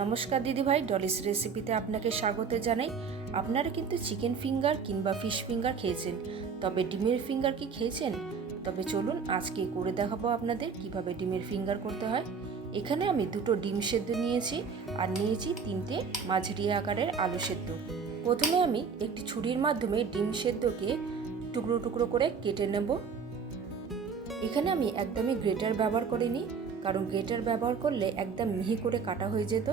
নমস্কার দিদিভাই, ডলিস রেসিপিতে আপনাকে স্বাগত জানাই। আপনারা কিন্তু চিকেন ফিঙ্গার কিংবা ফিশ ফিঙ্গার খেয়েছেন, তবে ডিমের ফিঙ্গার কি খেয়েছেন? তবে চলুন আজকে করে দেখাবো আপনাদের কিভাবে ডিমের ফিঙ্গার করতে হয়। এখানে আমি 2টো ডিম সেদ্ধ নিয়েছি আর নিয়েছি 3টে মাঝারি আকারের আলু সেদ্ধ। প্রথমে আমি একটি ছুরির মাধ্যমে ডিম সেদ্ধকে টুকরো টুকরো করে কেটে নেব। এখানে আমি একদমই গ্রেটার ব্যবহার করিনি, কারণ গ্রেটার ব্যবহার করলে একদম মিহি করে কাটা হয়ে যেত,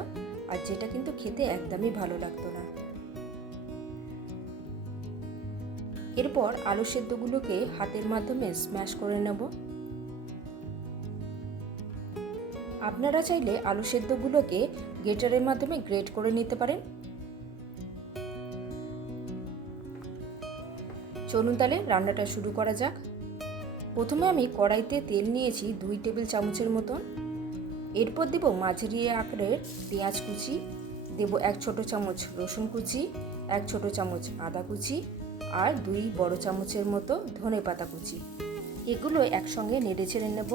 আর যেটা কিন্তু খেতে একদমই ভালো লাগতো না। এরপর আলু সেদ্ধগুলোকে হাতের মাধ্যমে স্ম্যাশ করে নেব। আপনারা চাইলে আলু সেদ্ধগুলোকে গ্রেটারের মাধ্যমে গ্রেট করে নিতে পারেন। চলুন তাহলে রান্নাটা শুরু করা যাক। প্রথমে আমি কড়াইতে তেল নিয়েছি 2 টেবিল চামচের মতন। এরপর দেব মাঝারি আকারের পেঁয়াজ কুচি, দেব 1 ছোট চামচ রসুন কুচি, 1 ছোট চামচ আদা কুচি আর 2 বড় চামচের মতো ধনে পাতা কুচি। এগুলো একসঙ্গে নেড়ে চেড়ে নেব।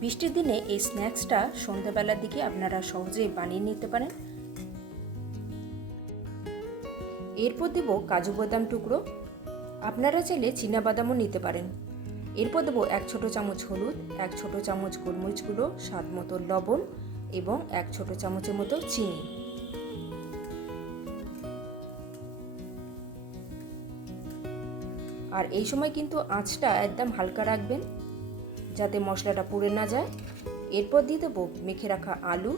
বৃষ্টির দিনে এই স্ন্যাক্সটা সন্ধ্যাবেলার দিকে আপনারা সহজেই বানিয়ে নিতে পারেন। এরপর দেব কাজু বাদাম টুকরো, আপনারা চাইলে চীনা বাদামও নিতে পারেন। এরপর দেবো 1 ছোট চামচ হলুদ, 1 ছোট চামচ গোলমরিচ গুঁড়ো, স্বাদ মতো লবণ এবং 1 ছোট চামচের মতো চিনি। আর এই সময় কিন্তু আঁচটা একদম হালকা রাখবেন যাতে মশলাটা পুড়ে না যায়। এরপর দিয়ে দেবো মেখে রাখা আলু,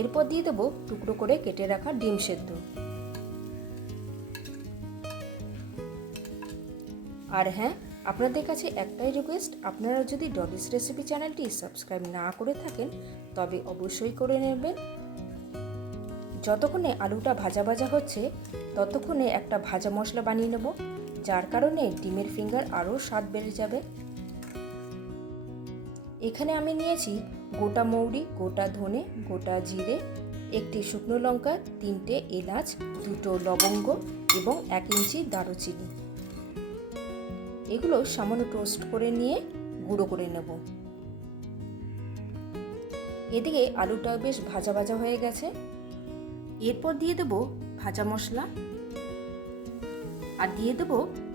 এরপর দিয়ে দেবো টুকরো করে কেটে রাখা ডিম সেদ্ধ। আর হ্যাঁ, আপনাদের কাছে একটাই রিকোয়েস্ট, আপনারা যদি ডলিস রেসিপি চ্যানেলটি সাবস্ক্রাইব না করে থাকেন তবে অবশ্যই করে নেবেন। যতক্ষণে আলুটা ভাজা ভাজা হচ্ছে ততক্ষণে একটা ভাজা মশলা বানিয়ে নেব, যার কারণে ডিমের ফিঙ্গার আরও স্বাদ বেড়ে যাবে। এখানে আমি নিয়েছি গোটা মৌরি, গোটা ধনে, গোটা জিরে, 1টি শুকনো লঙ্কা, 3টে এলাচ, 2টো লবঙ্গ এবং 1 ইঞ্চি দারুচিনি। এগুলো সামান্য টোস্ট করে নিয়ে গুঁড়ো করে নেব। এদিকে আলুটাও বেশ ভাজা ভাজা হয়ে গেছে। এরপর দিয়ে দেব ভাজা মশলা আর দিয়ে দেব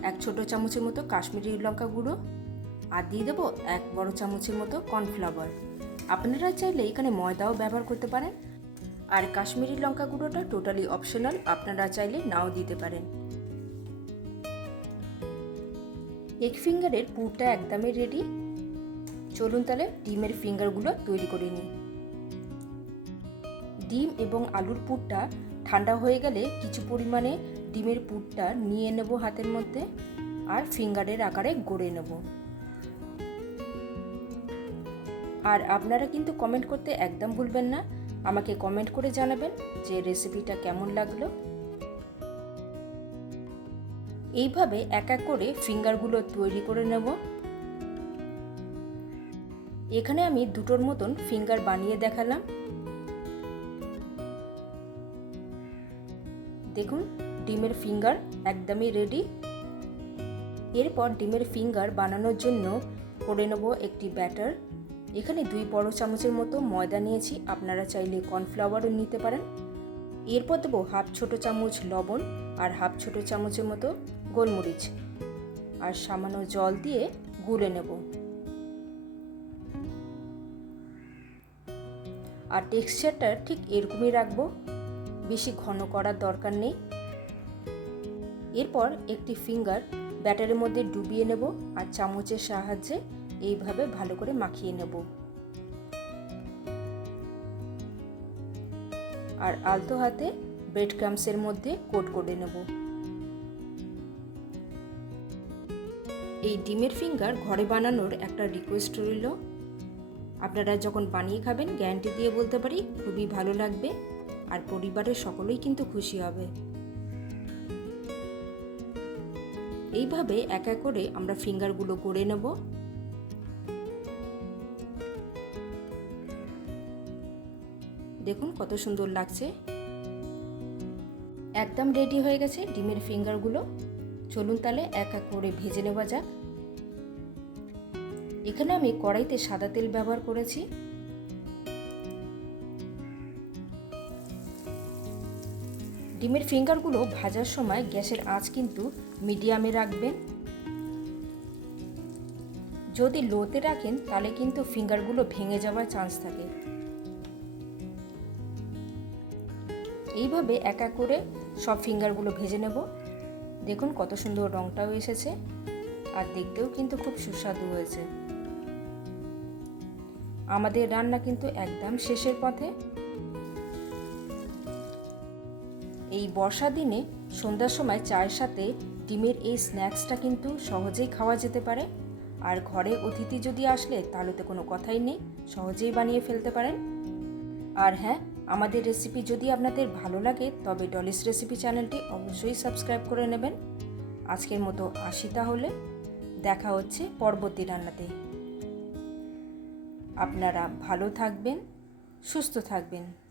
1 ছোট চামচের মতো কাশ্মীরি লঙ্কা গুঁড়ো আর দিয়ে দেব 1 বড় চামচের মতো কর্নফ্লাওয়ার। আপনারা চাইলে এখানে ময়দাও ব্যবহার করতে পারেন। আর কাশ্মীরি লঙ্কা গুঁড়োটা টোটালি অপশনাল, আপনারা চাইলে নাও দিতে পারেন। এগ ফিঙ্গারের পুরটা একদমই রেডি। চলুন তাহলে ডিমের ফিঙ্গারগুলো তৈরি করে নিই। ডিম এবং আলুর পুরটা ঠান্ডা হয়ে গেলে কিছু পরিমাণে ডিমের পুরটা নিয়ে নেব হাতের মধ্যে আর ফিঙ্গারের আকারে গড়ে নেব। আর আপনারা কিন্তু কমেন্ট করতে একদম ভুলবেন না, আমাকে কমেন্ট করে জানাবেন যে রেসিপিটা কেমন লাগলো। এইভাবে এক এক করে ফিঙ্গারগুলো তৈরি করে নেব। এখানে আমি 2টোর মতন ফিঙ্গার বানিয়ে দেখালাম। দেখুন ডিমের ফিঙ্গার একদমই রেডি। এরপর ডিমের ফিঙ্গার বানানোর জন্য করে নেব একটি ব্যাটার। এখানে 2 বড় চামচের মতো ময়দা নিয়েছি, আপনারা চাইলে কর্নফ্লাওয়ারও নিতে পারেন। এরপর দেবো 1/2 ছোট চামচ লবণ আর 1/2 ছোট চামচের মতো গোলমরিচ আর সামান্য জল দিয়ে গুলে নেব। আর টেক্সচারটা ঠিক এরকমই রাখবো, বেশি ঘন করার দরকার নেই। এরপর একটি ফিঙ্গার ব্যাটারের মধ্যে ডুবিয়ে নেব আর চামচের সাহায্যে এইভাবে ভালো করে মাখিয়ে নেব। আর আলতো হাতে ব্রেড ক্রাম্বসের মধ্যে কোট করে নেব। এই ডিমের ফিঙ্গার ঘরে বানানোর একটা রিকোয়েস্ট রইল, আপনারা যখন বানিয়ে খাবেন গ্যারান্টি দিয়ে বলতে পারি খুবই ভালো লাগবে আর পরিবারের সকলেই কিন্তু খুশি হবে। এইভাবে এক এক করে আমরা ফিঙ্গারগুলো গড়ে নেব। দেখুন কত সুন্দর লাগছে। একদম রেডি হয়ে গেছে ডিমের ফিঙ্গারগুলো। চলুন তাহলে এক এক করে ভেজে নেওয়া যাক। এখানে আমি কড়াইতে সাদা তেল ব্যবহার করেছি। ডিমের ফিঙ্গারগুলো ভাজার সময় গ্যাসের আঁচ কিন্তু মিডিয়ামে রাখবেন। যদি লোতে রাখেন তাহলে কিন্তু ফিঙ্গারগুলো ভেঙে যাওয়ার চান্স থাকে। এইভাবে এক এক করে সব ফিঙ্গারগুলো ভেজে নেব। দেখুন কত সুন্দর রংটাও এসেছে আর দেখতেও কিন্তু খুব সুস্বাদু হয়েছে। আমাদের রান্না কিন্তু একদম শেষের পথে। এই বর্ষা দিনে সন্ধ্যার সময় চায়ের সাথে ডিমের এই স্ন্যাক্সটা কিন্তু সহজেই খাওয়া যেতে পারে। আর ঘরে অতিথি যদি আসলে তাহলে তো কোনো কথাই নেই, সহজেই বানিয়ে ফেলতে পারেন। আর হ্যাঁ, আমাদের রেসিপি যদি আপনাদের ভালো লাগে তবে ডলিস রেসিপি চ্যানেলটি অবশ্যই সাবস্ক্রাইব করে নেবেন। আজকের মতো আসি, তাহলে দেখা হচ্ছে পরবর্তী রান্নাতে। আপনারা ভালো থাকবেন, সুস্থ থাকবেন।